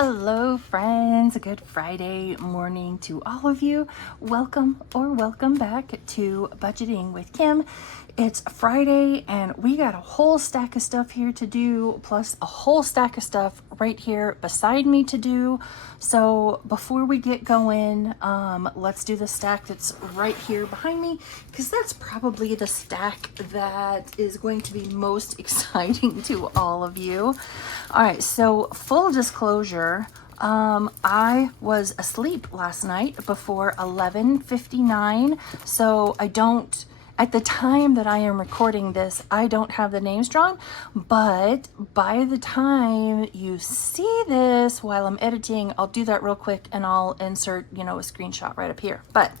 Hello friends, a good Friday morning to all of you. Welcome back to Budgeting with Kim. It's Friday and we got a whole stack of stuff here to do, plus a whole stack of stuff right here beside me to do. So before we get going, let's do the stack that's right here behind me, because that's probably the stack that is going to be most exciting to all of you. All right, so full disclosure, I was asleep last night before 11:59, so at the time that I am recording this, I don't have the names drawn, but by the time you see this while I'm editing, I'll do that real quick and I'll insert, a screenshot right up here. But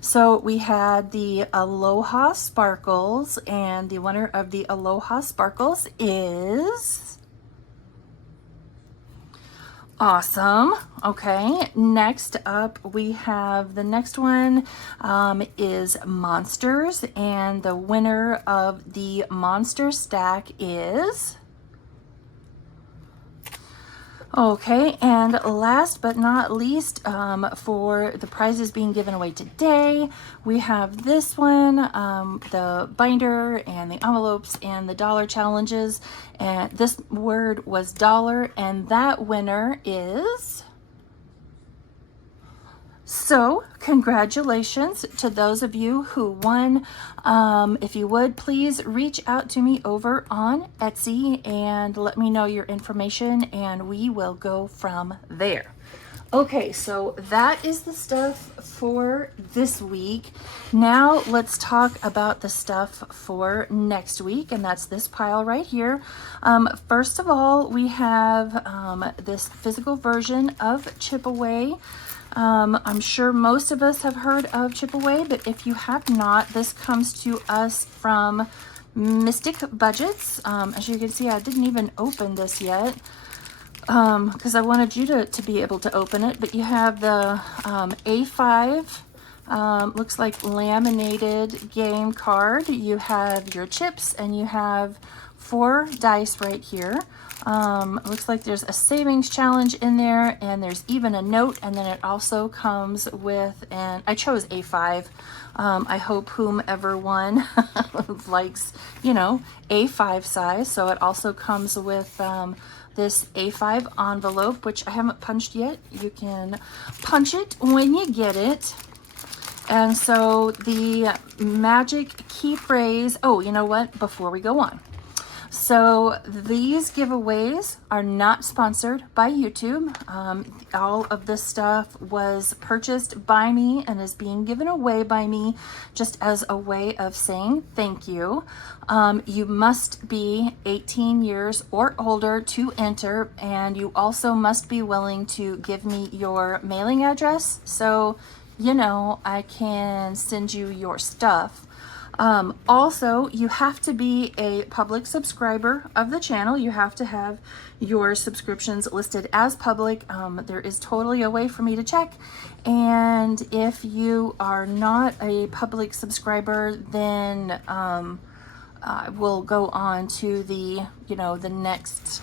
so we had the Aloha Sparkles, and the winner of the Aloha Sparkles is awesome. Okay, next up we have the next one is Monsters, and the winner of the Monster stack is okay. And last but not least, for the prizes being given away today, we have this one, the binder and the envelopes and the dollar challenges. And this word was dollar, and that winner is... So congratulations to those of you who won. If you would, please reach out to me over on Etsy and let me know your information, and we will go from there. Okay, so that is the stuff for this week. Now let's talk about the stuff for next week, and that's this pile right here. First of all, we have this physical version of Chip Away. I'm sure most of us have heard of Chip Away, but if you have not, this comes to us from Mystic Budgets. As you can see, I didn't even open this yet because I wanted you to be able to open it. But you have the A5, looks like laminated game card. You have your chips, and you have 4 dice right here. Looks like there's a savings challenge in there, and there's even a note, and then it also comes with, and I chose A5. I hope whomever won likes, A5 size. So it also comes with this A5 envelope, which I haven't punched yet. You can punch it when you get it. And so the magic key phrase, oh, you know what, before we go on. So these giveaways are not sponsored by YouTube. All of this stuff was purchased by me and is being given away by me just as a way of saying thank you. You must be 18 years or older to enter, and you also must be willing to give me your mailing address so I can send you your stuff. Also, you have to be a public subscriber of the channel. You have to have your subscriptions listed as public. There is totally a way for me to check. And if you are not a public subscriber, then we'll go on to the, the next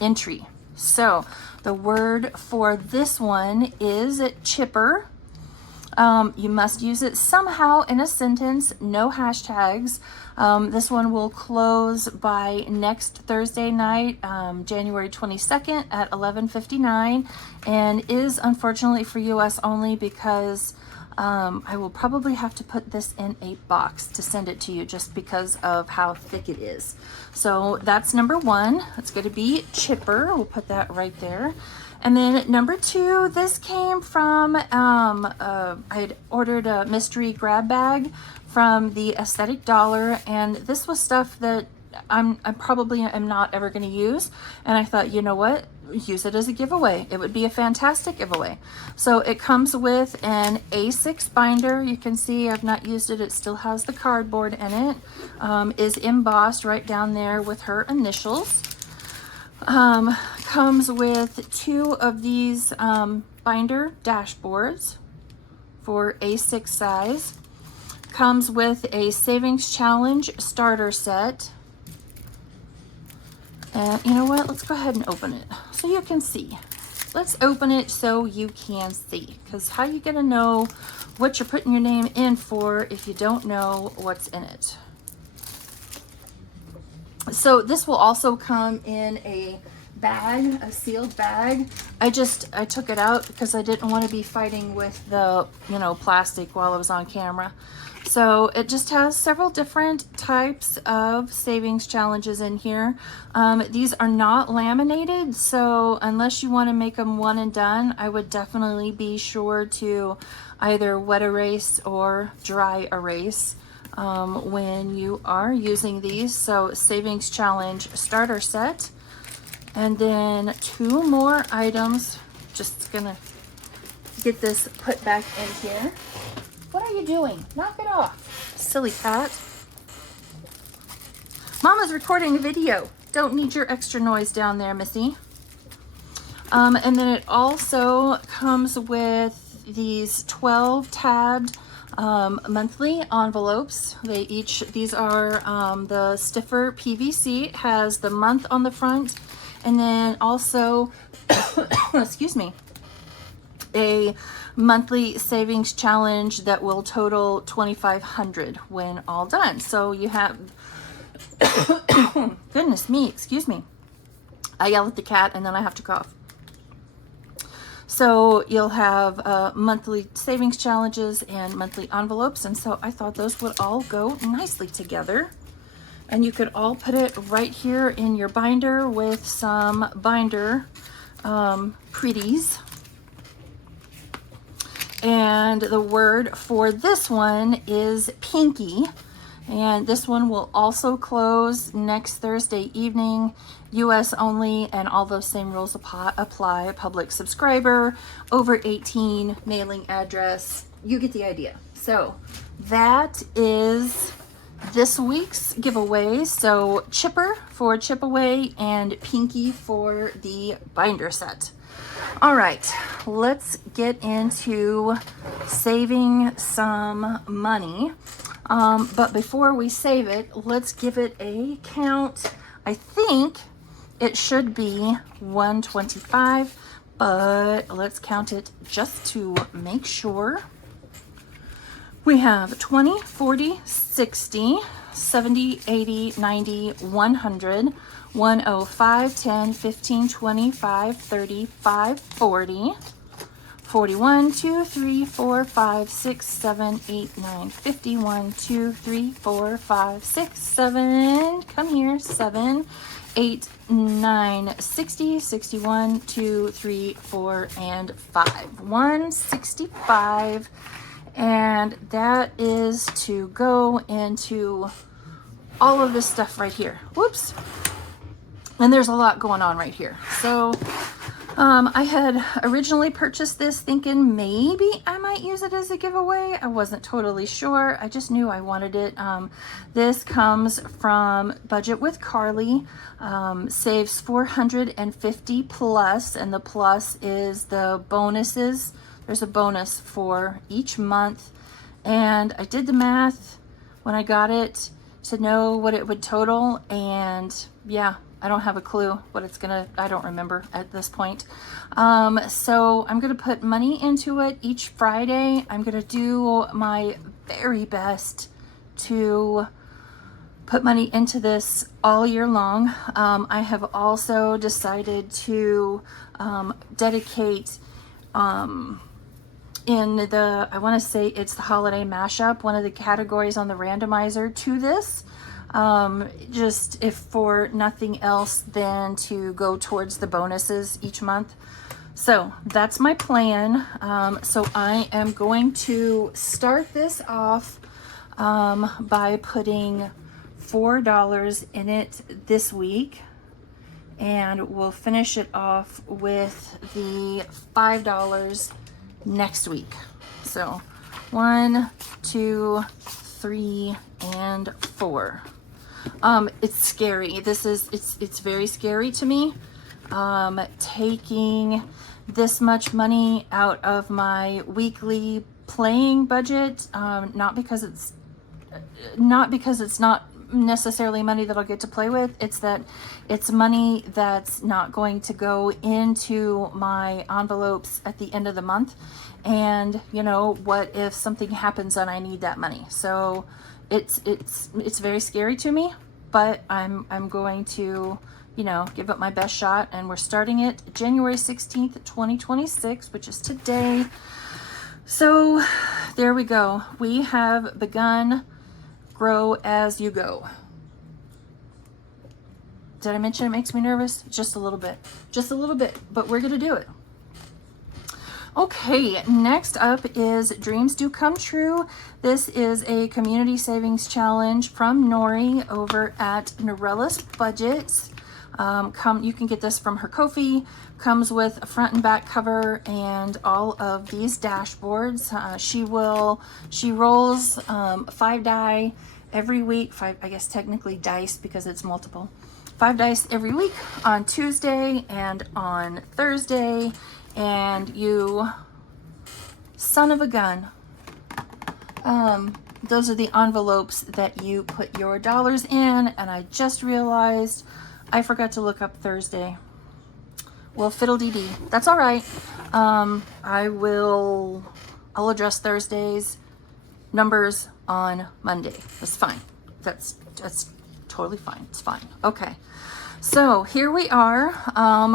entry. So the word for this one is chipper. You must use it somehow in a sentence, no hashtags. This one will close by next Thursday night, January 22nd at 11:59, and is unfortunately for US only, because I will probably have to put this in a box to send it to you just because of how thick it is. So that's number 1. It's going to be chipper. We'll put that right there. And then number 2, this came from, I had ordered a mystery grab bag from the Aesthetic Dollar, and this was stuff that I probably am not ever going to use. And I thought, you know what? Use it as a giveaway. It would be a fantastic giveaway. So it comes with an A6 binder. You can see I've not used it. It still has the cardboard in it. Is embossed right down there with her initials. Comes with 2 of these binder dashboards for A6 size. Comes with a savings challenge starter set. And you know what? Let's go ahead and open it so so you can see. Let's open it so you can see, because how you gonna know what you're putting your name in for if you don't know what's in it? So this will also come in a bag, a sealed bag. I took it out because I didn't want to be fighting with the, you know, plastic while I was on camera. So it just has several different types of savings challenges in here. These are not laminated, so unless you want to make them one and done, I would definitely be sure to either wet erase or dry erase when you are using these. So savings challenge starter set, and then 2 more items. Just gonna get this put back in here. What are you doing? Knock it off, silly cat. Mama's recording a video. Don't need your extra noise down there, Missy. And then it also comes with these 12 tabbed monthly envelopes. These are the stiffer PVC. It has the month on the front, and then also, excuse me, a monthly savings challenge that will total $2,500 when all done. So you have, goodness me, excuse me. I yell at the cat and then I have to cough. So you'll have monthly savings challenges and monthly envelopes. And so I thought those would all go nicely together. And you could all put it right here in your binder with some binder pretties. And the word for this one is pinky. And this one will also close next Thursday evening, US only, and all those same rules apply. Public subscriber, over 18, mailing address. You get the idea. So that is this week's giveaway. So chipper for chip away and pinky for the binder set. All right, let's get into saving some money. But before we save it, let's give it a count. I think it should be 125, but let's count it just to make sure. We have 20, 40, 60, 70, 80, 90, 100, 105, 10, 15, 25, 35, 40, 41, 2, 3, 4, 5, 6, 7, 8, 9, 51, 2, 3, 4, 5, 6, 7, come here, 7, 8, 9, 60, 61, 2, 3, 4, and 5. 165, and that is to go into all of this stuff right here. Whoops. And there's a lot going on right here. So I had originally purchased this thinking maybe I might use it as a giveaway. I wasn't totally sure. I just knew I wanted it. This comes from Budget with Carly. Saves $450 plus, and the plus is the bonuses. There's a bonus for each month. And I did the math when I got it to know what it would total, and yeah, I don't have a clue what it's gonna, I don't remember at this point. So I'm gonna put money into it each Friday. I'm gonna do my very best to put money into this all year long. I have also decided to dedicate in the, I want to say it's the holiday mashup, one of the categories on the randomizer to this. Just if for nothing else than to go towards the bonuses each month. So that's my plan. So I am going to start this off by putting $4 in it this week, and we'll finish it off with the $5 next week. So 1, 2, 3, and 4. It's scary. It's very scary to me. Taking this much money out of my weekly playing budget, not because it's not necessarily money that I'll get to play with. It's that it's money that's not going to go into my envelopes at the end of the month. And you know, what if something happens and I need that money? So it's very scary to me, but I'm going to, you know, give it my best shot. And we're starting it January 16th, 2026, which is today. So there we go. We have begun Grow As You Go. Did I mention it makes me nervous? Just a little bit. Just a little bit, but we're going to do it. Okay, next up is Dreams Do Come True. This is a community savings challenge from Nori over at Norella's Budgets. You can get this from her Ko-fi. Comes with a front and back cover and all of these dashboards. She rolls 5 die every week. 5, I guess technically dice because it's multiple. 5 dice every week on Tuesday and on Thursday. And you son of a gun. Those are the envelopes that you put your dollars in, and I just realized I forgot to look up Thursday. Well, fiddle-dee-dee. That's all right. I'll address Thursday's numbers on Monday. That's fine. That's totally fine. It's fine. Okay. So here we are.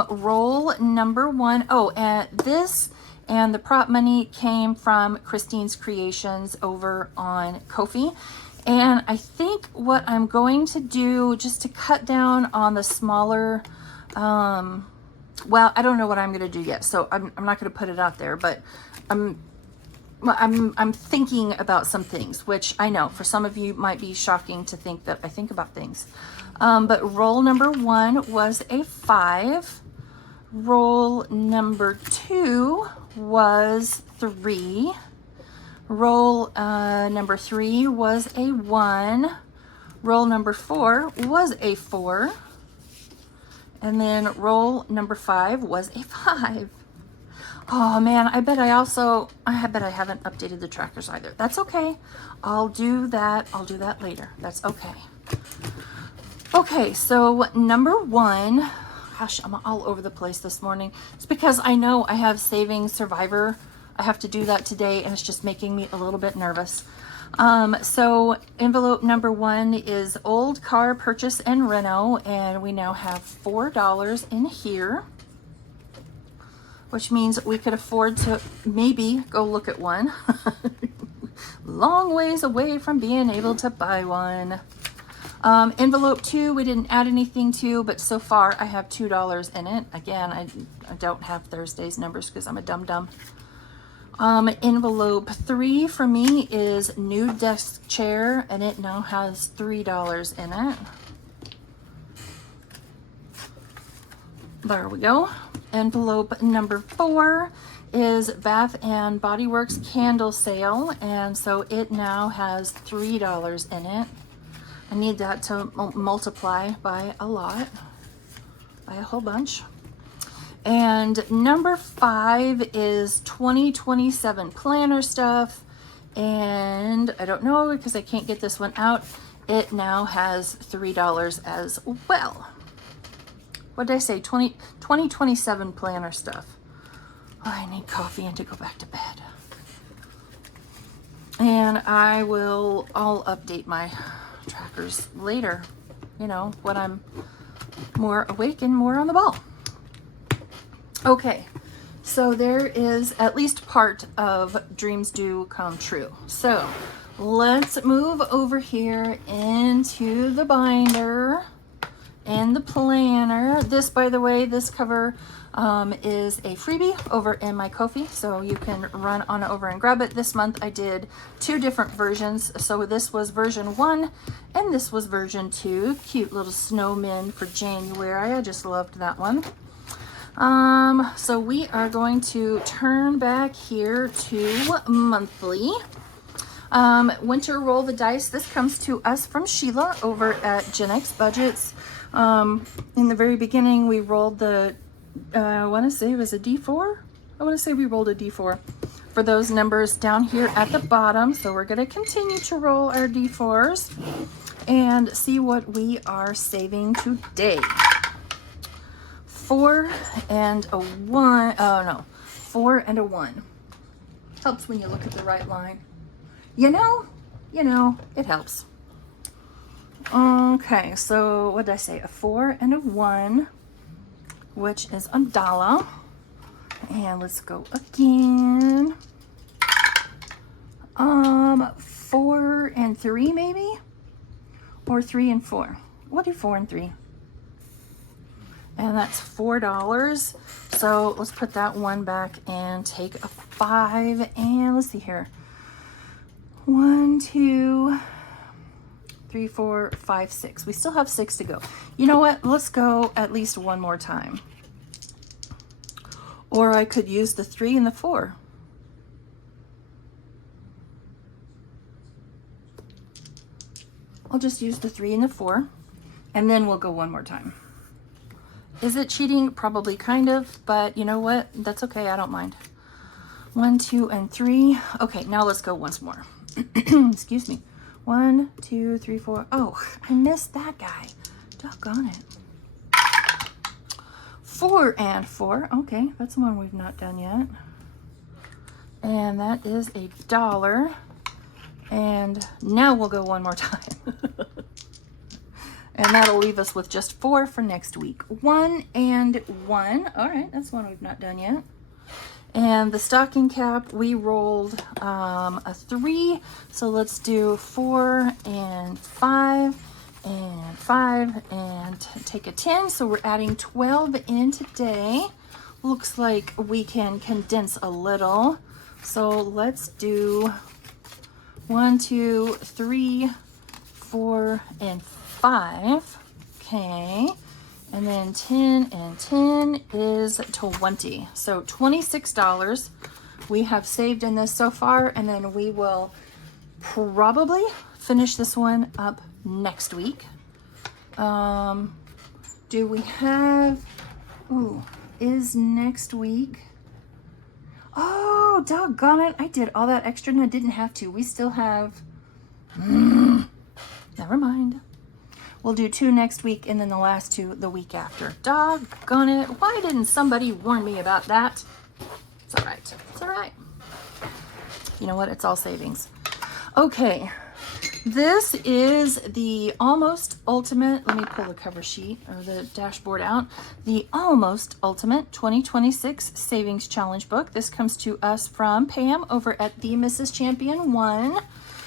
Roll number 1. Oh, and this and the prop money came from Christine's Creations over on Ko-fi. And I think what I'm going to do, just to cut down on the smaller, well, I don't know what I'm going to do yet, so I'm not going to put it out there, but I'm thinking about some things, which I know for some of you might be shocking to think that I think about things. But roll number 1 was a 5. Roll number 2 was 3. Roll number 3 was a 1. Roll number 4 was a 4. And then roll number 5 was a 5. Oh man, I bet I haven't updated the trackers either. That's okay. I'll do that later. That's okay. Okay, so number 1, gosh, I'm all over the place this morning. It's because I know I have Savings Survivor. I have to do that today, and it's just making me a little bit nervous. So envelope number 1 is old car purchase and reno, and we now have $4 in here, which means we could afford to maybe go look at one. Long ways away from being able to buy one. Envelope 2, we didn't add anything to, but so far I have $2 in it. Again, I don't have Thursday's numbers because I'm a dum-dum. Envelope 3 for me is new desk chair, and it now has $3 in it. There we go. Envelope number 4 is Bath and Body Works candle sale, and so it now has $3 in it. I need that to multiply by a lot, by a whole bunch. And number 5 is 2027 planner stuff, and I don't know because I can't get this one out. It now has $3 as well. What did I say? 2027 planner stuff. Oh, I need coffee and to go back to bed. And I'll update my trackers later, you know, when I'm more awake and more on the ball. Okay, so there is at least part of Dreams Do Come True. So let's move over here into the binder and the planner. This, by the way, this cover is a freebie over in my Ko-fi, so you can run on over and grab it. This month I did 2 different versions. So this was version 1 and this was version 2. Cute little snowmen for January. I just loved that one. So we are going to turn back here to monthly. Winter Roll the Dice. This comes to us from Sheila over at Gen X Budgets. In the very beginning, we rolled the, I want to say it was a D4. I want to say we rolled a D4 for those numbers down here at the bottom. So we're going to continue to roll our D4s. and see what we are saving today. 4 and a 1. Oh no, 4 and a 1. Helps when you look at the right line. You know, it helps. Okay, so what did I say? A 4 and a 1, which is $1. And let's go again. 4 and 3 maybe? Or 3 and 4. We'll do 4 and 3. And that's $4. So let's put that one back and take a 5. And let's see here. 1, 2, 3, 4, 5, 6. We still have 6 to go. You know what? Let's go at least one more time. Or I could use the 3 and the 4. I'll just use the 3 and the 4, and then we'll go one more time. Is it cheating? Probably kind of, but you know what? That's okay. I don't mind. 1, 2, and 3. Okay, now let's go once more. Excuse me. 1, 2, 3, 4. Oh, I missed that guy. Doggone it. 4 and 4. Okay, that's the one we've not done yet. And that is $1. And now we'll go one more time. And that'll leave us with just 4 for next week. 1 and 1. All right, that's one we've not done yet. And the stocking cap, we rolled a 3. So let's do 4 and 5 and 5 and take a 10. So we're adding 12 in today. Looks like we can condense a little. So let's do 1, 2, 3, 4, and 5. Okay. And then 10 and 10 is 20. So $26 we have saved in this so far. And then we will probably finish this one up next week. Do we have, is next week? Oh, doggone it. I did all that extra and I didn't have to. We still have, never mind. We'll do 2 next week and then the last 2 the week after. Doggone it. Why didn't somebody warn me about that? It's all right. It's all right. You know what? It's all savings. Okay. This is the Almost Ultimate, let me pull the cover sheet or the dashboard out. The Almost Ultimate 2026 Savings Challenge book. This comes to us from Pam over at the Mrs. Champion 1.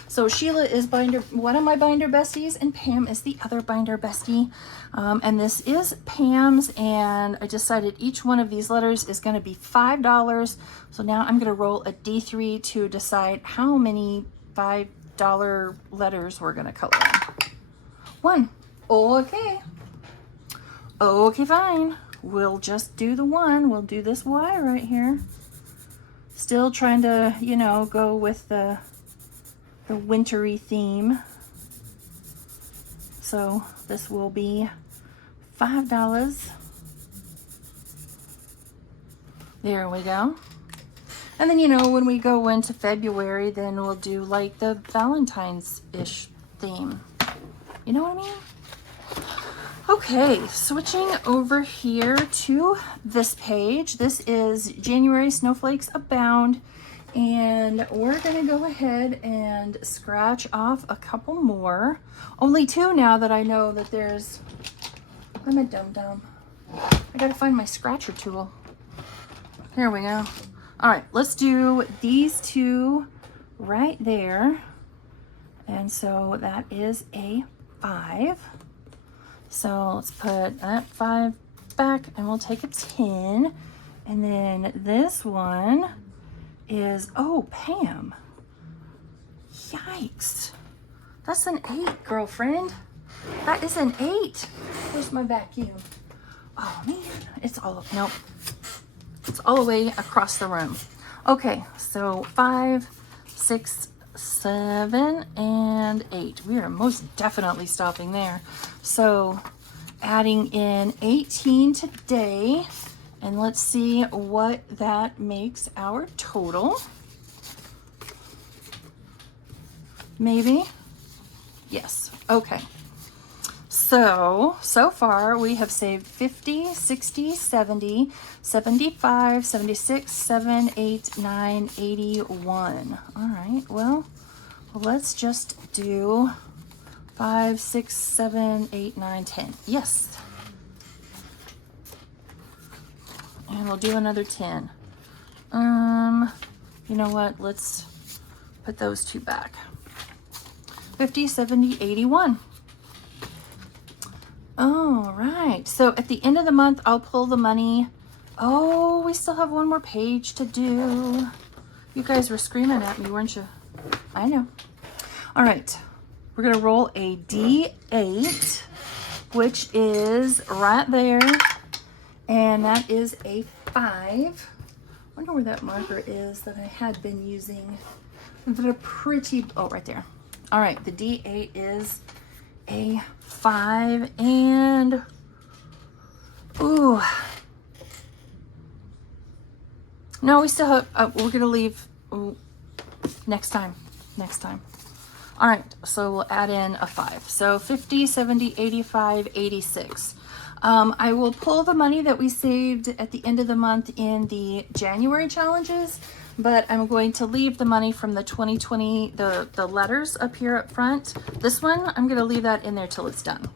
So Sheila is one of my binder besties, and Pam is the other binder bestie. And this is Pam's, and I decided each one of these letters is going to be $5. So now I'm going to roll a D3 to decide how many $5 letters we're going to color in. 1. Okay. Okay, fine. We'll just do the 1. We'll do this Y right here. Still trying to, go with the wintry theme. So this will be $5. There we go. And then, when we go into February, then we'll do like the Valentine's-ish theme. You know what I mean? Okay, switching over here to this page. This is January Snowflakes Abound. And we're going to go ahead and scratch off a couple more. Only 2 now that I know that there's... I'm a dum-dum. I got to find my scratcher tool. Here we go. All right, let's do these 2 right there. And so that is a 5. So let's put that 5 back and we'll take a 10. And then this one is, oh, Pam. Yikes. That's an 8, girlfriend. That is an 8. Where's my vacuum? Oh, man. It's all, nope. It's all the way across the room. Okay, so 5, 6, 7, and 8. We are most definitely stopping there. So adding in 18 today. And let's see what that makes our total. Maybe? Yes. Okay. So far we have saved 50, 60, 70, 75, 76, 7, 8, 9, 81. All right, well, let's just do 5, 6, 7, 8, 9, 10. Yes. And we'll do another 10. You know what? Let's put those two back. 50, 70, 81. All right. So at the end of the month, I'll pull the money. Oh, we still have one more page to do. You guys were screaming at me, weren't you? I know. All right. We're going to roll a D8, which is right there. And that is a 5. I wonder where that marker is that I had been using. They're pretty, oh, right there. All right, the D8 is a 5, and ooh, no, we still have, we're gonna leave next time. All right, so we'll add in a 5. So 50, 70, 85, 86. I will pull the money that we saved at the end of the month in the January challenges, but I'm going to leave the money from the 2020, the letters up here up front. This one, I'm going to leave that in there till it's done.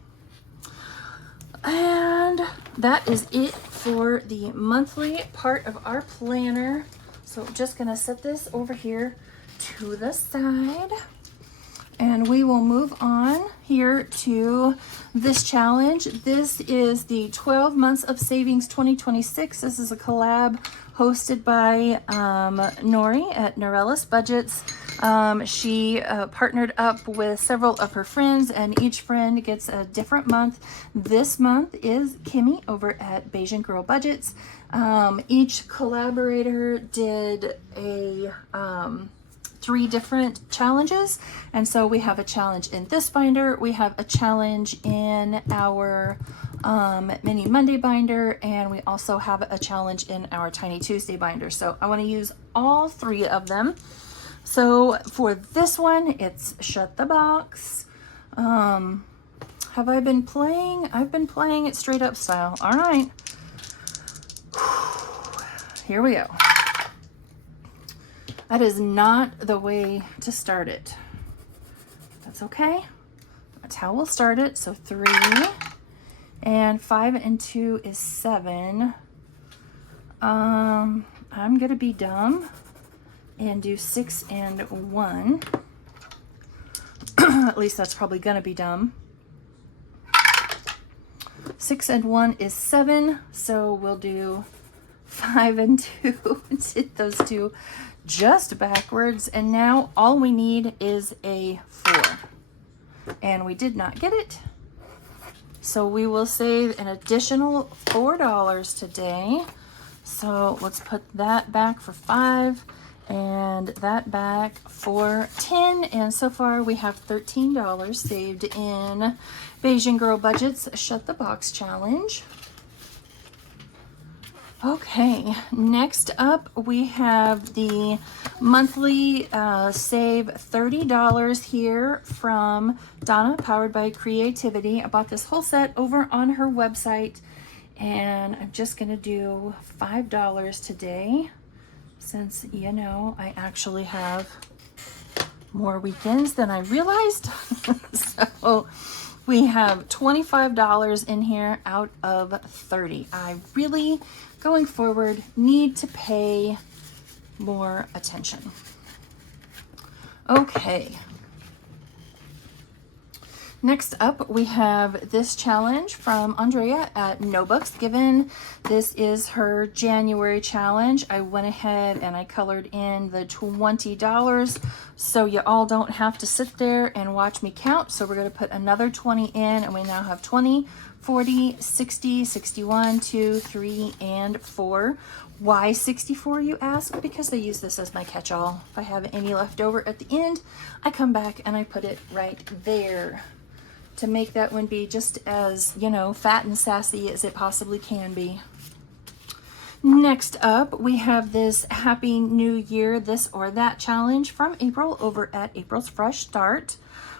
And that is it for the monthly part of our planner. So I'm just going to set this over here to the side. And we will move on here to this challenge. This is the 12 Months of Savings 2026. This is a collab hosted by Nori at Norellis Budgets. She partnered up with several of her friends, and each friend gets a different month. This month is Kimmy over at Bayesian Girl Budgets. Each collaborator did a 3 different challenges, and so we have a challenge in this binder, we have a challenge in our mini Monday binder, and we also have a challenge in our Tiny Tuesday binder. So I want to use all 3 of them. So for this one, it's Shut the Box. Have I been playing? I've been playing it straight up style. All right, here we go. That is not the way to start it. That's okay. That's how we'll start it. So 3 and 5 and 2 is 7. I'm gonna be dumb and do 6 and 1. At least that's probably gonna be dumb. 6 and 1 is 7. So we'll do 5 and 2. Did those two just backwards, and now all we need is a 4, and we did not get it, so we will save an additional $4 today. So let's put that back for 5 and that back for 10, and so far we have $13 saved in Bayesian Girl Budgets Shut the Box challenge. Okay, next up we have the monthly save $30 here from Donna, powered by Creativity. I bought this whole set over on her website, and I'm just gonna do $5 today, since, you know, I actually have more weekends than I realized. So we have $25 in here out of 30. I really, going forward, need to pay more attention. Okay. Next up, we have this challenge from Andrea at No Books Given. This is her January challenge. I went ahead and I colored in the $20 so you all don't have to sit there and watch me count. So we're going to put another 20 in, and we now have 20, 40, 60, 61, 2, 3, and 4. Why 64, you ask? Because I use this as my catch-all. If I have any left over at the end, I come back and I put it right there to make that one be just as, you know, fat and sassy as it possibly can be. Next up, we have this Happy New Year, this or that challenge from April over at April's Fresh Start.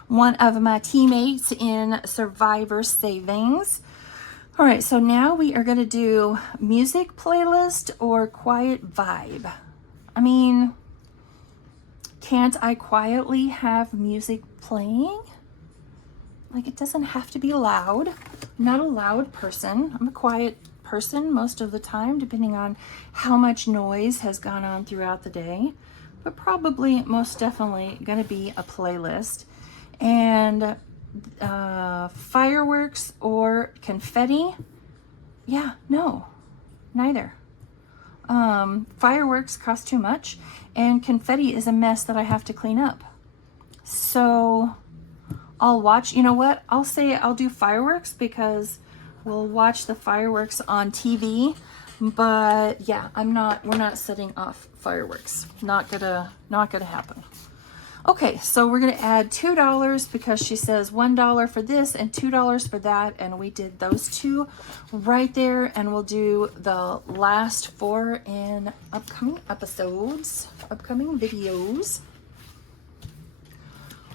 One of my teammates in Survivor Savings. All right, so now we are going to do music playlist or quiet vibe. I mean, can't I quietly have music playing? Like, it doesn't have to be loud. I'm not a loud person. I'm a quiet person most of the time, depending on how much noise has gone on throughout the day. But probably, most definitely, going to be a playlist. And fireworks or confetti? Yeah, no, neither. Fireworks cost too much, and confetti is a mess that I have to clean up. So I'll watch, you know what? I'll say I'll do fireworks because we'll watch the fireworks on TV. But yeah, we're not setting off fireworks. Not gonna happen. Okay, so we're gonna add $2 because she says $1 for this and $2 for that, and we did those two right there, and we'll do the last 4 in upcoming episodes, upcoming videos.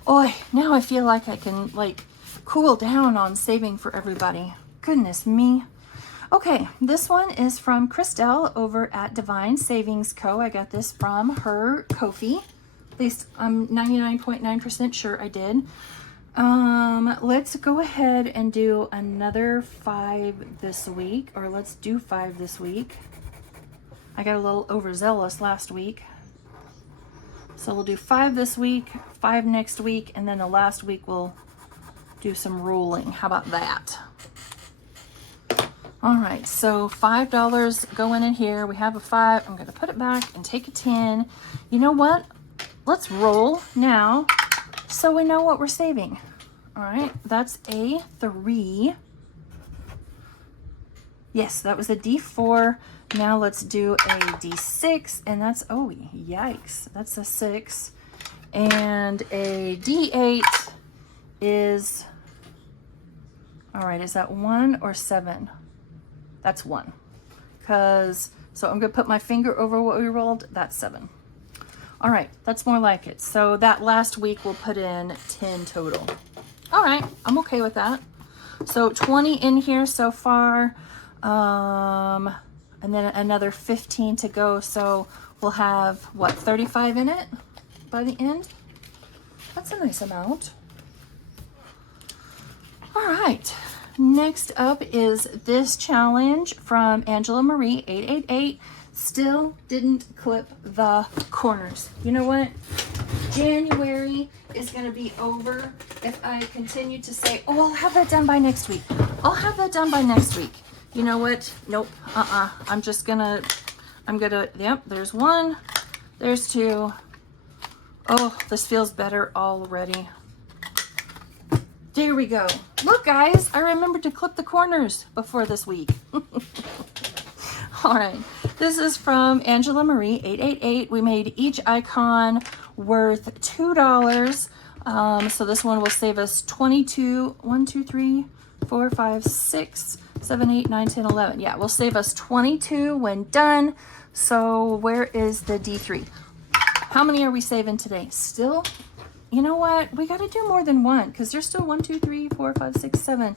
Oh, now I feel like I can like cool down on saving for everybody. Goodness me. Okay, this one is from Christelle over at Divine Savings Co. I got this from her Ko-fi. At least I'm 99.9% sure I did. Let's go ahead and do another 5 this week, or let's do 5 this week. I got a little overzealous last week. So we'll do 5 this week, 5 next week, and then the last week we'll do some rolling. How about that? All right, so $5 going in here. We have a 5. I'm going to put it back and take a 10. You know what? Let's roll now so we know what we're saving. All right, that's a 3. Yes, that was a D4. Now let's do a D6, and that's, oh, yikes, that's a 6. And a D8 is, all right, is that 1 or 7? That's 1. So I'm gonna put my finger over what we rolled, that's 7. All right, that's more like it. So that last week we'll put in 10 total. All right, I'm okay with that. So 20 in here so far, and then another 15 to go. So we'll have, what, 35 in it by the end? That's a nice amount. All right, next up is this challenge from Angela Marie 888. Still didn't clip the corners. You know what? January is going to be over if I continue to say, oh, I'll have that done by next week. I'll have that done by next week. You know what? Nope. I'm gonna, yep, there's 1, there's 2. Oh, this feels better already. There we go. Look, guys, I remembered to clip the corners before this week. All right, this is from Angela Marie 888. We made each icon worth $2. So this one will save us 22, 1, 2, 3, 4, 5, 6, 7, 8, 9, 10, 11. Yeah, we'll save us 22 when done. So where is the D3? How many are we saving today? Still, you know what? We got to do more than 1 because there's still 1, 2, 3, 4, 5, 6, 7.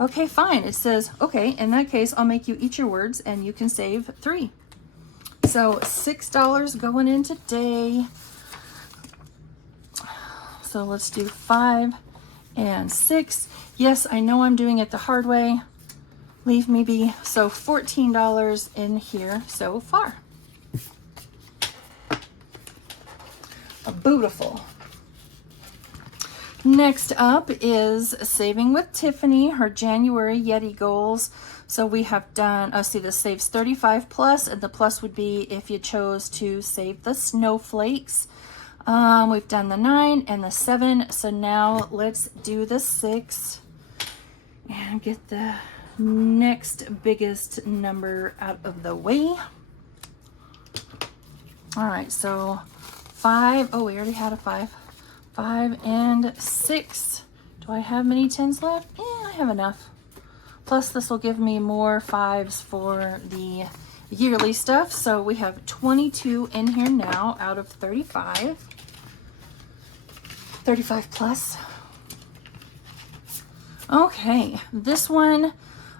Okay, fine. It says, okay, in that case, I'll make you eat your words and you can save 3. So $6 going in today. So let's do 5 and 6. Yes, I know I'm doing it the hard way. Leave me be. So $14 in here so far. Beautiful. Next up is Saving with Tiffany, her January Yeti goals. So we have done, oh, see, this saves 35 plus, and the plus would be if you chose to save the snowflakes. We've done the 9 and the 7. So now let's do the 6 and get the next biggest number out of the way. All right, so 5. Oh, we already had a 5. 5 and 6. Do I have many 10s left? Yeah, I have enough. Plus this will give me more 5s for the yearly stuff. So we have 22 in here now out of 35. 35 plus. Okay, this one,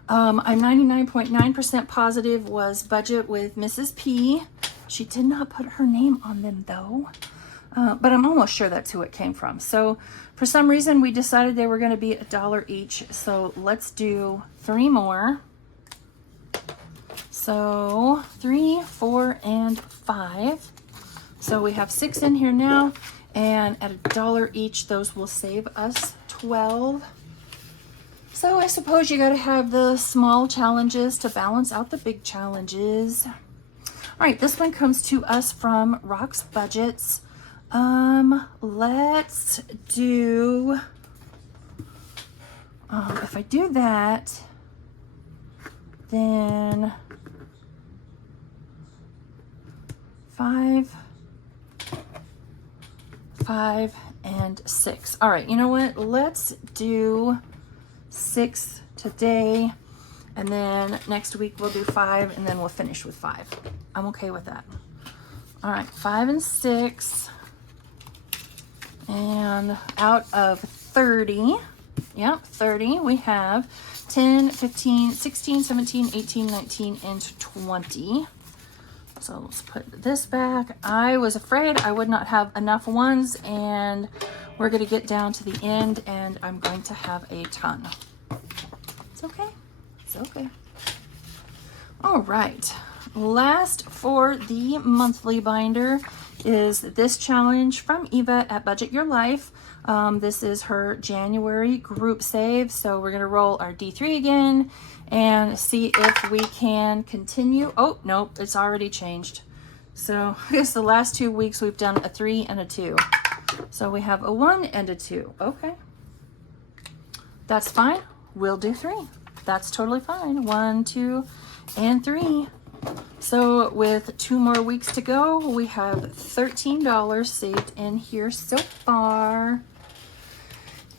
I'm 99.9% positive was budget with Mrs. P. She did not put her name on them though, but I'm almost sure that's who it came from. So for some reason we decided they were going to be $1 each. So let's do 3 more. So 3, 4, and 5. So we have 6 in here now, and at $1 each, those will save us 12. So I suppose you got to have the small challenges to balance out the big challenges. All right, this one comes to us from Rock's Budgets. Let's do, if I do that, then 5, 5, and 6. All right, you know what? Let's do 6 today, and then next week we'll do 5, and then we'll finish with 5. I'm okay with that. All right, 5 and 6, and out of 30, yep, 30, we have 10, 15, 16, 17, 18, 19, and 20. So let's put this back. I was afraid I would not have enough ones, and we're going to get down to the end, and I'm going to have a ton. It's okay. It's okay. All right. Last for the monthly binder is this challenge from Eva at Budget Your Life. This is her January group save. So we're going to roll our D3 again and see if we can continue. Oh, nope, it's already changed. So I guess the last 2 weeks we've done a 3 and a 2. So we have a 1 and a 2. Okay. That's fine. We'll do 3. That's totally fine. 1, 2, and 3. So with 2 more weeks to go, we have $13 saved in here so far.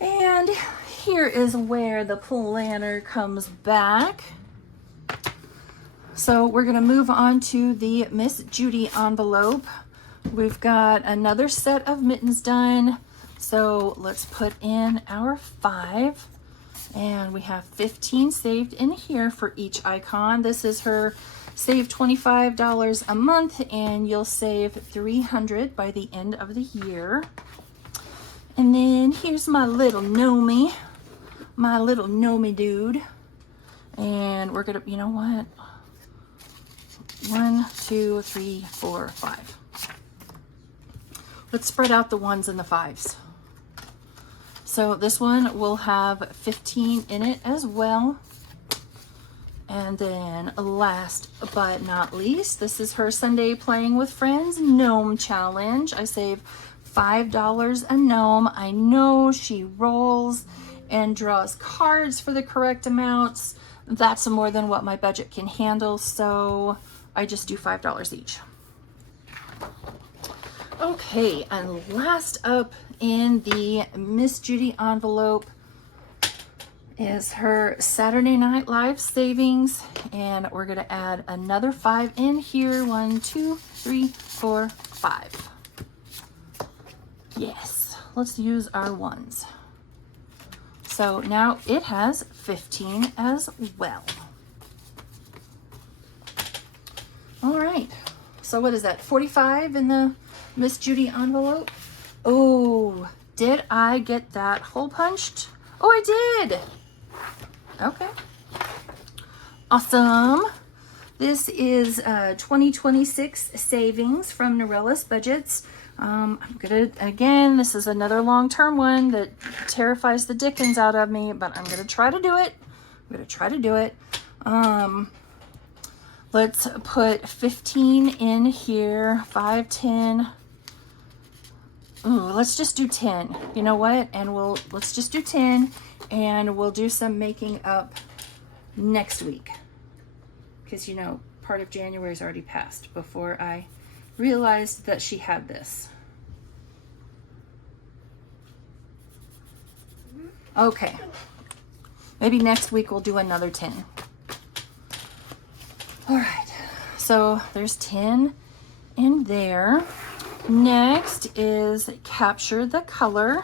And here is where the planner comes back. So we're going to move on to the Miss Judy envelope. We've got another set of mittens done. So let's put in our 5. And we have 15 saved in here for each icon. This is her save $25 a month, and you'll save $300 by the end of the year. And then here's my little Nomi dude. And we're gonna, you know what? 1, 2, 3, 4, 5. Let's spread out the 1s and the 5s. So this one will have 15 in it as well. And then last but not least, this is her Sunday Playing with Friends Gnome Challenge. I save $5 a gnome. I know she rolls and draws cards for the correct amounts. That's more than what my budget can handle, so I just do $5 each. Okay, and last up in the Miss Judy envelope is her Saturday Night Live savings, and we're going to add another 5 in here. 1, 2, 3, 4, 5. Yes, let's use our 1s. So now it has 15 as well. All right, so what is that, 45 in the Miss Judy envelope? Oh, did I get that hole punched? Oh, I did. Okay. Awesome. This is 2026 savings from Norella's Budgets. I'm gonna, again, this is another long-term one that terrifies the dickens out of me, but I'm gonna try to do it. I'm gonna try to do it. Let's put 15 in here, 5, 10. Ooh, let's just do 10. You know what? And let's just do 10, and we'll do some making up next week. Because, you know, part of January's already passed before I realized that she had this. Okay. Maybe next week we'll do another 10. All right, so there's 10 in there. Next is Capture the Color,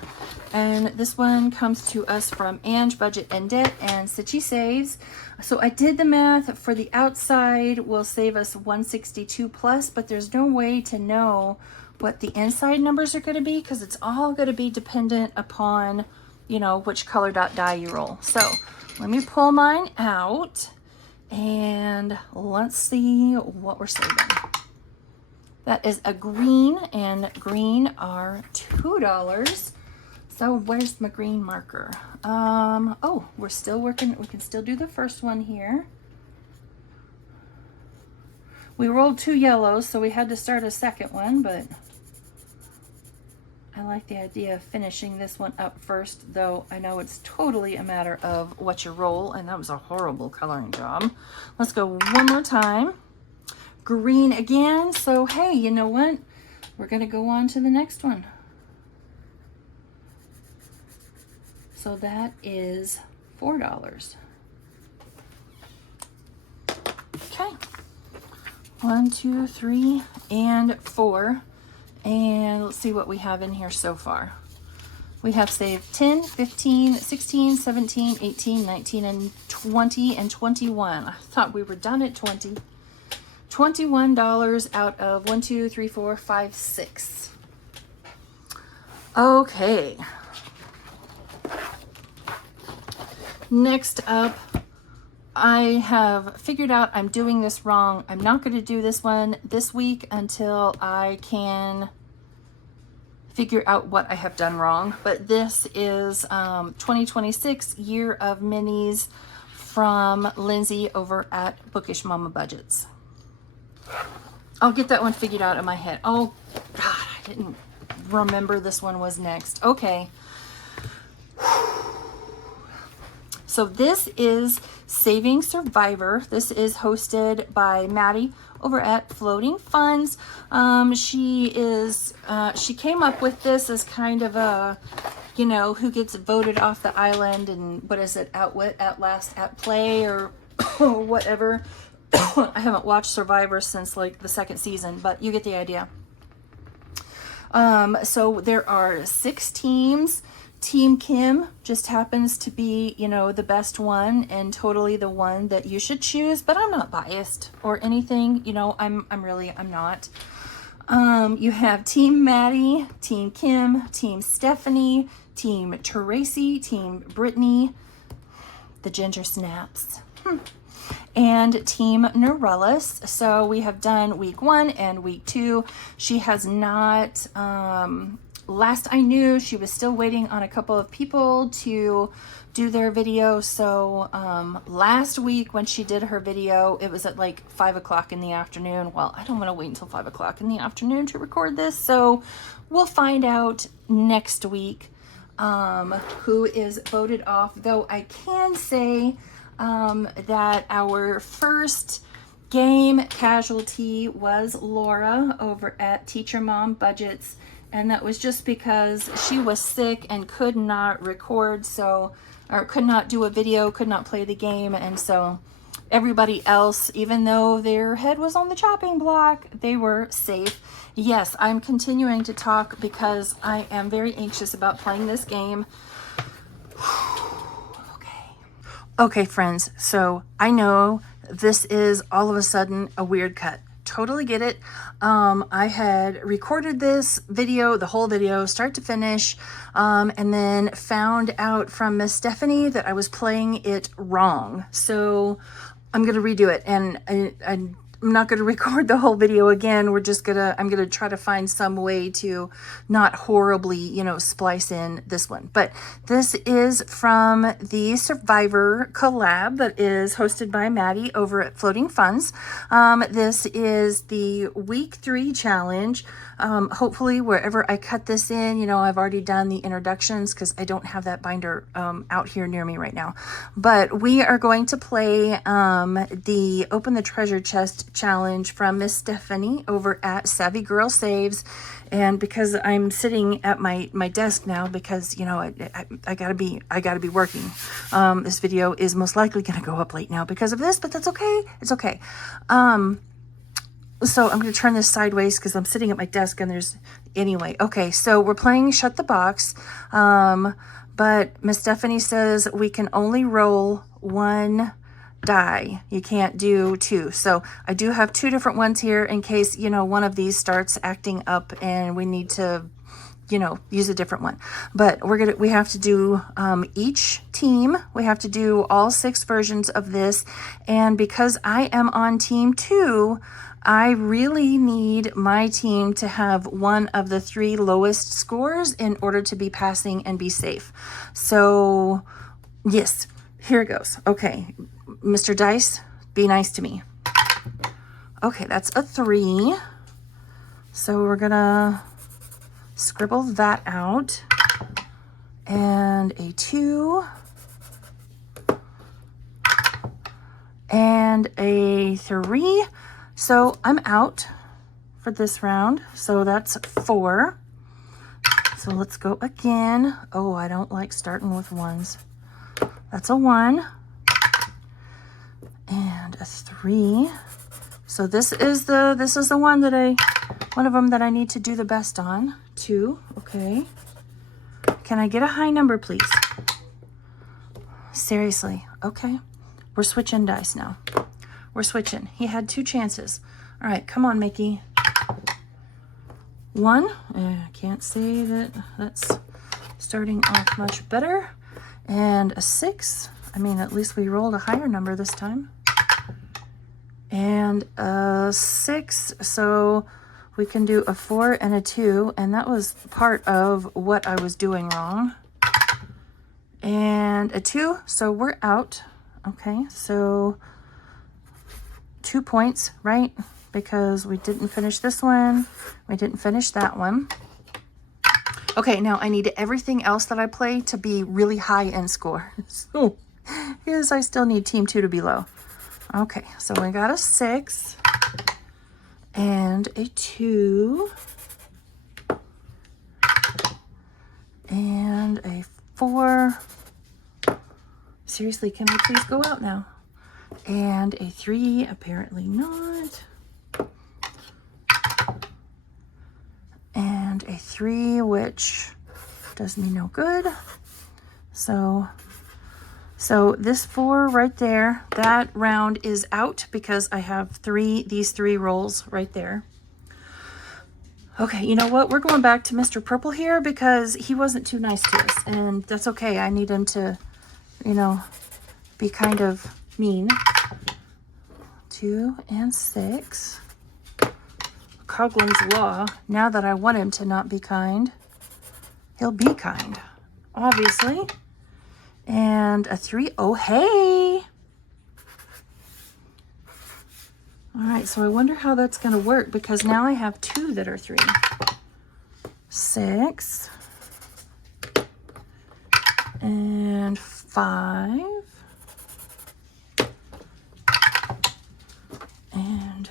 and this one comes to us from Ange Budget and Debt and Stitchy Saves. So I did the math for the outside will save us 162 plus, but there's no way to know what the inside numbers are going to be because it's all going to be dependent upon, you know, which color dot die you roll. So let me pull mine out and let's see what we're saving. That is a green, and green are $2. So where's my green marker? Oh, we're still working. We can still do the first one here. We rolled 2 yellows, so we had to start a second one, but I like the idea of finishing this one up first, though I know it's totally a matter of what you roll, and that was a horrible coloring job. Let's go one more time. Green again. So hey, you know what? We're gonna go on to the next one. So that is $4. Okay. 1, 2, 3, and 4. And let's see what we have in here so far. We have saved 10, 15, 16, 17, 18, 19, and 20, and 21. I thought we were done at 20. $21 out of 1, 2, 3, 4, 5, 6. Okay. Next up, I have figured out I'm doing this wrong. I'm not going to do this one this week until I can figure out what I have done wrong. But this is 2026 Year of Minis from Lindsay over at Bookish Mama Budgets. I'll get that one figured out in my head. Oh, God, I didn't remember this one was next. Okay. So this is Saving Survivor. This is hosted by Maddie over at Floating Funds. She came up with this as kind of a, you know, who gets voted off the island and what is it, Outwit, At Last, At Play, or whatever. I haven't watched Survivor since like the 2nd season, but you get the idea. So there are 6 teams. Team Kim just happens to be, you know, the best one and totally the one that you should choose, but I'm not biased or anything, you know, I'm not. You have Team Maddie, Team Kim, Team Stephanie, Team Tracy, Team Brittany, the Ginger Snaps, and Team Norellis. So we have done week 1 and week 2. She has not, last I knew, she was still waiting on a couple of people to do their video. So last week when she did her video, it was at like 5 o'clock in the afternoon. Well, I don't want to wait until 5 o'clock in the afternoon to record this. So we'll find out next week who is voted off. Though I can say that our first game casualty was Laura over at Teacher Mom Budgets. And that was just because she was sick and could not record, or could not do a video, could not play the game. And so everybody else, even though their head was on the chopping block, they were safe. Yes, I'm continuing to talk because I am very anxious about playing this game. Okay, friends, so I know this is all of a sudden a weird cut. Totally get it. I had recorded this video, the whole video, start to finish, and then found out from Miss Stephanie that I was playing it wrong. So I'm going to redo it, and I'm not going to record the whole video again. I'm going to try to find some way to not horribly, you know, splice in this one. But this is from the Survivor collab that is hosted by Maddie over at Floating Funds. This is the week 3 challenge. Hopefully wherever I cut this in, you know, I've already done the introductions because I don't have that binder out here near me right now. But we are going to play the Open the Treasure Chest challenge from Miss Stephanie over at Savvy Girl Saves. And because I'm sitting at my desk now, because, you know, I gotta be working. This video is most likely gonna go up late now because of this, but that's okay. It's okay. So I'm going to turn this sideways because I'm sitting at my desk and anyway. Okay, so we're playing Shut the Box. But Miss Stephanie says we can only roll one die. You can't do two. So I do have two different ones here in case, you know, one of these starts acting up and we need to, you know, use a different one. But we have to do each team. We have to do all 6 versions of this. And because I am on team 2, I really need my team to have one of the 3 lowest scores in order to be passing and be safe. So yes, here it goes. Okay, Mr. Dice, be nice to me. Okay, that's a 3. So we're gonna scribble that out. And a 2. And a 3. So I'm out for this round. So that's 4. So let's go again. Oh, I don't like starting with 1s. That's a 1. And a 3. So this is the one of them that I need to do the best on. 2. Okay. Can I get a high number, please? Seriously. Okay. We're switching dice now. We're switching. He had 2 chances. All right, come on, Mickey. 1. I can't say that that's starting off much better. And a 6. I mean, at least we rolled a higher number this time. And a 6. So we can do a 4 and a 2. And that was part of what I was doing wrong. And a 2. So we're out. Okay, so 2 points, right? Because we didn't finish this one. We didn't finish that one. Okay, now I need everything else that I play to be really high in score. So, yes, I still need team 2 to be low. Okay, so we got a 6 and a 2 and a 4. Seriously, can we please go out now? And a 3, apparently not. And a 3, which does me no good. So this 4 right there, that round is out because I have these 3 rolls right there. Okay, you know what? We're going back to Mr. Purple here because he wasn't too nice to us. And that's okay. I need him to, you know, be kind of mean. 2 and 6. Coughlin's Law. Now that I want him to not be kind, he'll be kind, obviously. And a 3. Oh, hey. All right, so I wonder how that's going to work because now I have 2 that are 3. 6. And 5. And,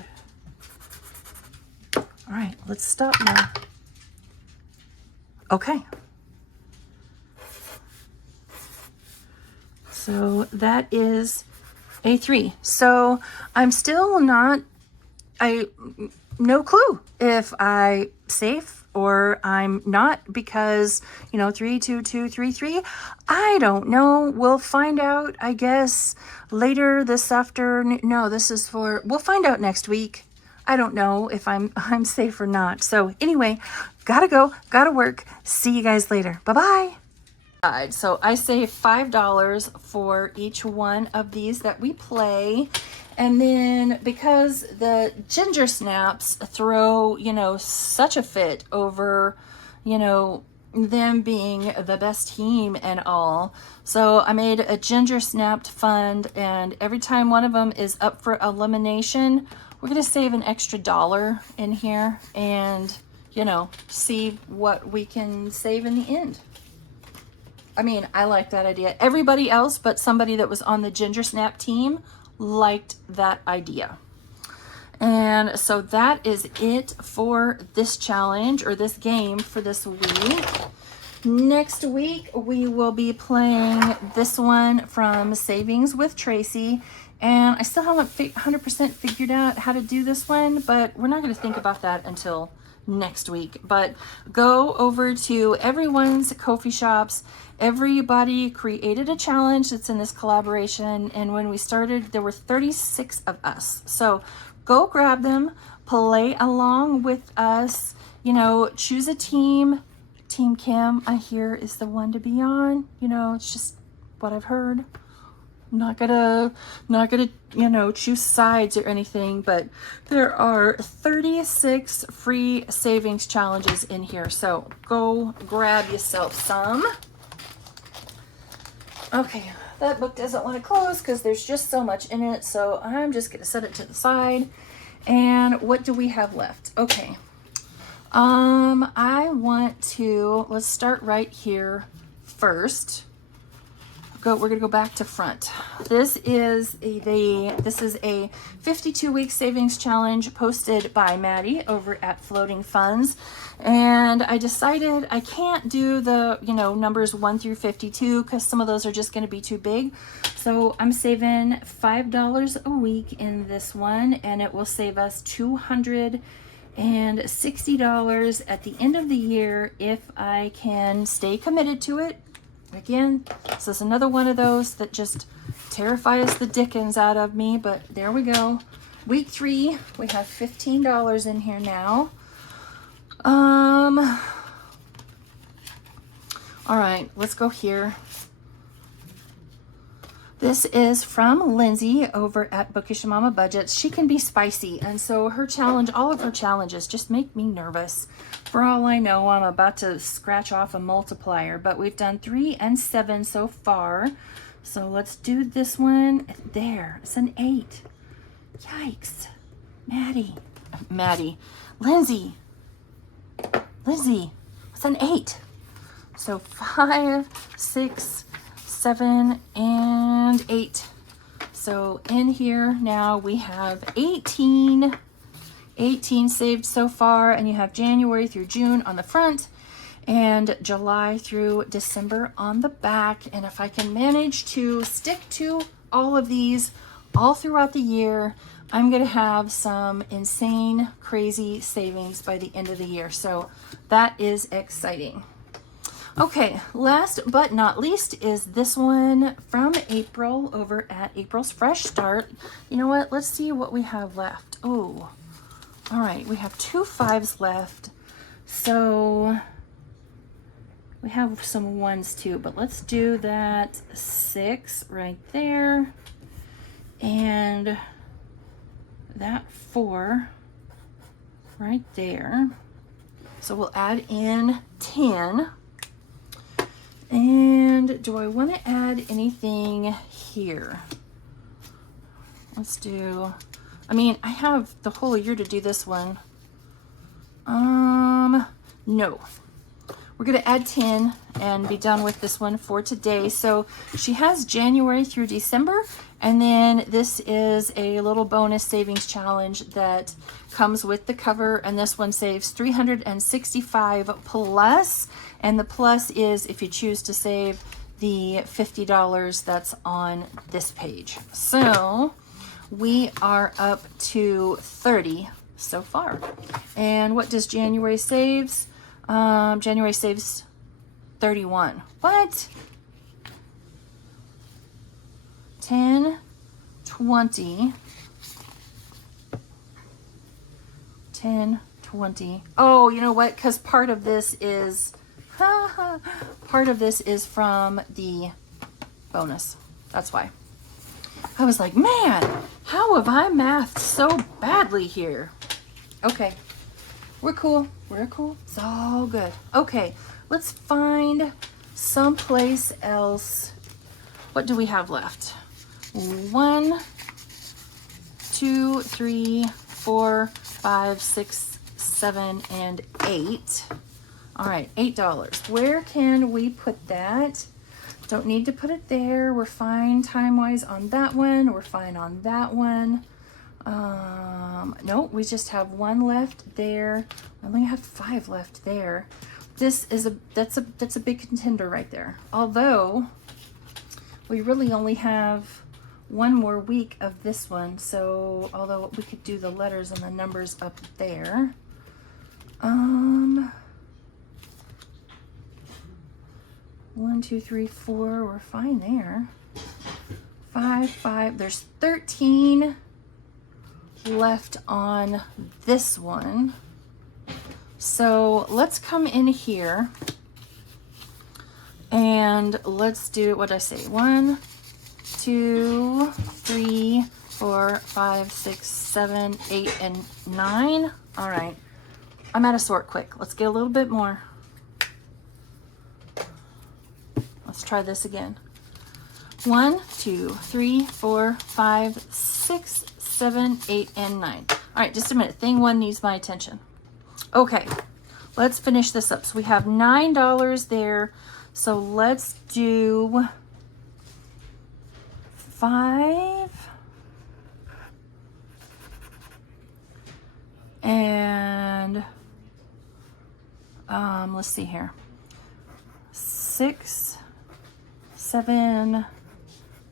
all right, let's stop now. Okay. So that is a 3. So I'm still not, no clue if I safe or I'm not because, you know, 3, 2, 2, 3, 3. I don't know. We'll find out, I guess, later this afternoon. No, we'll find out next week. I don't know if I'm safe or not. So anyway, gotta go, gotta work. See you guys later. Bye-bye. So I save $5 for each one of these that we play. And then because the ginger snaps throw, you know, such a fit over, you know, them being the best team and all. So I made a ginger snapped fund, and every time one of them is up for elimination, we're going to save an extra $1 in here. And you know, see what we can save in the end. I mean, I like that idea. Everybody else but somebody that was on the Ginger Snap team liked that idea. And so that is it for this challenge, or this game for this week. Next week, we will be playing this one from Savings with Tracy. And I still haven't 100% figured out how to do this one, but we're not going to think about that until next week. But go over to everyone's Ko-fi shops. Everybody created a challenge that's in this collaboration. And when we started, there were 36 of us. So go grab them, play along with us, you know, choose a team. Team Kim, I hear, is the one to be on. You know, it's just what I've heard. I'm not gonna, you know, choose sides or anything, but there are 36 free savings challenges in here. So go grab yourself some. Okay, that book doesn't want to close because there's just so much in it. So I'm just gonna set it to the side. And what do we have left? Okay. I want to, let's start right here first. We're going to go back to front. This is a 52-week savings challenge posted by Maddie over at Floating Funds. And I decided I can't do the, you know, numbers 1 through 52 because some of those are just going to be too big. So I'm saving $5 a week in this one, and it will save us $260 at the end of the year if I can stay committed to it. Again, this is another one of those that just terrifies the dickens out of me, but there we go. Week 3, we have $15 in here now. All right, let's go here. This is from Lindsay over at Bookish Mama Budgets. She can be spicy, and so her challenge, all of her challenges just make me nervous. For all I know, I'm about to scratch off a multiplier, but we've done 3 and 7 so far. So let's do this one. There, it's an 8. Yikes. Lindsay, it's an 8. So 5, 6, 7, and 8. So in here now we have 18 saved so far, and you have January through June on the front and July through December on the back. And if I can manage to stick to all of these all throughout the year, I'm going to have some insane, crazy savings by the end of the year. So that is exciting. Okay, last but not least is this one from April over at April's Fresh Start. You know what? Let's see what we have left. Oh, all right. We have 2 5s left. So we have some 1s too, but let's do that 6 right there. And that 4 right there. So we'll add in 10. And do I want to add anything here? Let's do, I mean, I have the whole year to do this one. No. We're going to add 10 and be done with this one for today. So she has January through December, and then this is a little bonus savings challenge that comes with the cover, and this one saves $365 plus, and the plus is if you choose to save the $50 that's on this page. So we are up to 30 so far. And what does January saves? January saves 31. What? 10, 20, 10, 20. Oh, you know what? Because part of this is from the bonus. That's why. I was like, man, how have I mathed so badly here? Okay. We're cool. We're cool. It's all good. Okay, let's find someplace else. What do we have left? 1, 2, 3, 4, 5, 6, 7, and 8. All right, $8. Where can we put that? Don't need to put it there. We're fine time-wise on that one. We're fine on that one. No, we just have 1 left there. I only have 5 left there. This is that's a big contender right there. Although we really only have 1 more week of this one, so although we could do the letters and the numbers up there. 1, 2, 3, 4, we're fine there. 5, 5, there's 13 left on this one. So let's come in here and let's do what I say. 1, 2, 3, 4, 5, 6, 7, 8, and 9. All right, I'm out of sort quick. Let's get a little bit more. Let's try this again. 1, 2, 3, 4, 5, 6, 7, 8, and 9. All right, just a minute. Thing 1 needs my attention. Okay, let's finish this up. So we have $9 there. So let's do 5 and let's see here. 6, 7,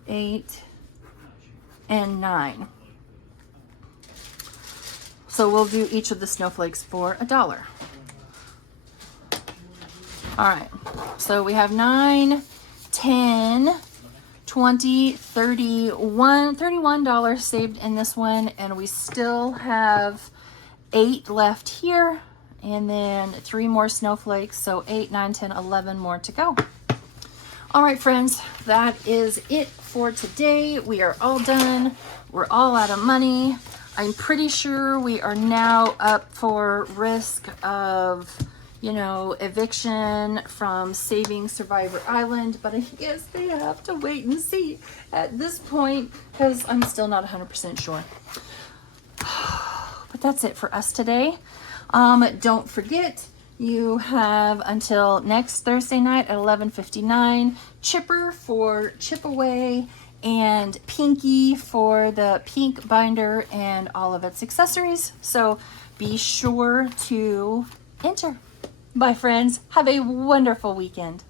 8, and 9. So we'll do each of the snowflakes for $1. All right, so we have 9, 10, 20, 31, $31 saved in this one, and we still have 8 left here, and then 3 more snowflakes, so 8, 9, 10, 11 more to go. All right, friends, that is it for today. We are all done. We're all out of money. I'm pretty sure we are now up for risk of, you know, eviction from Saving Survivor Island, but I guess they have to wait and see at this point because I'm still not 100% sure. But that's it for us today. Don't forget, you have until next Thursday night at 11:59, Chipper for Chip Away, and Pinky for the pink binder and all of its accessories. So be sure to enter. Bye, friends. Have a wonderful weekend.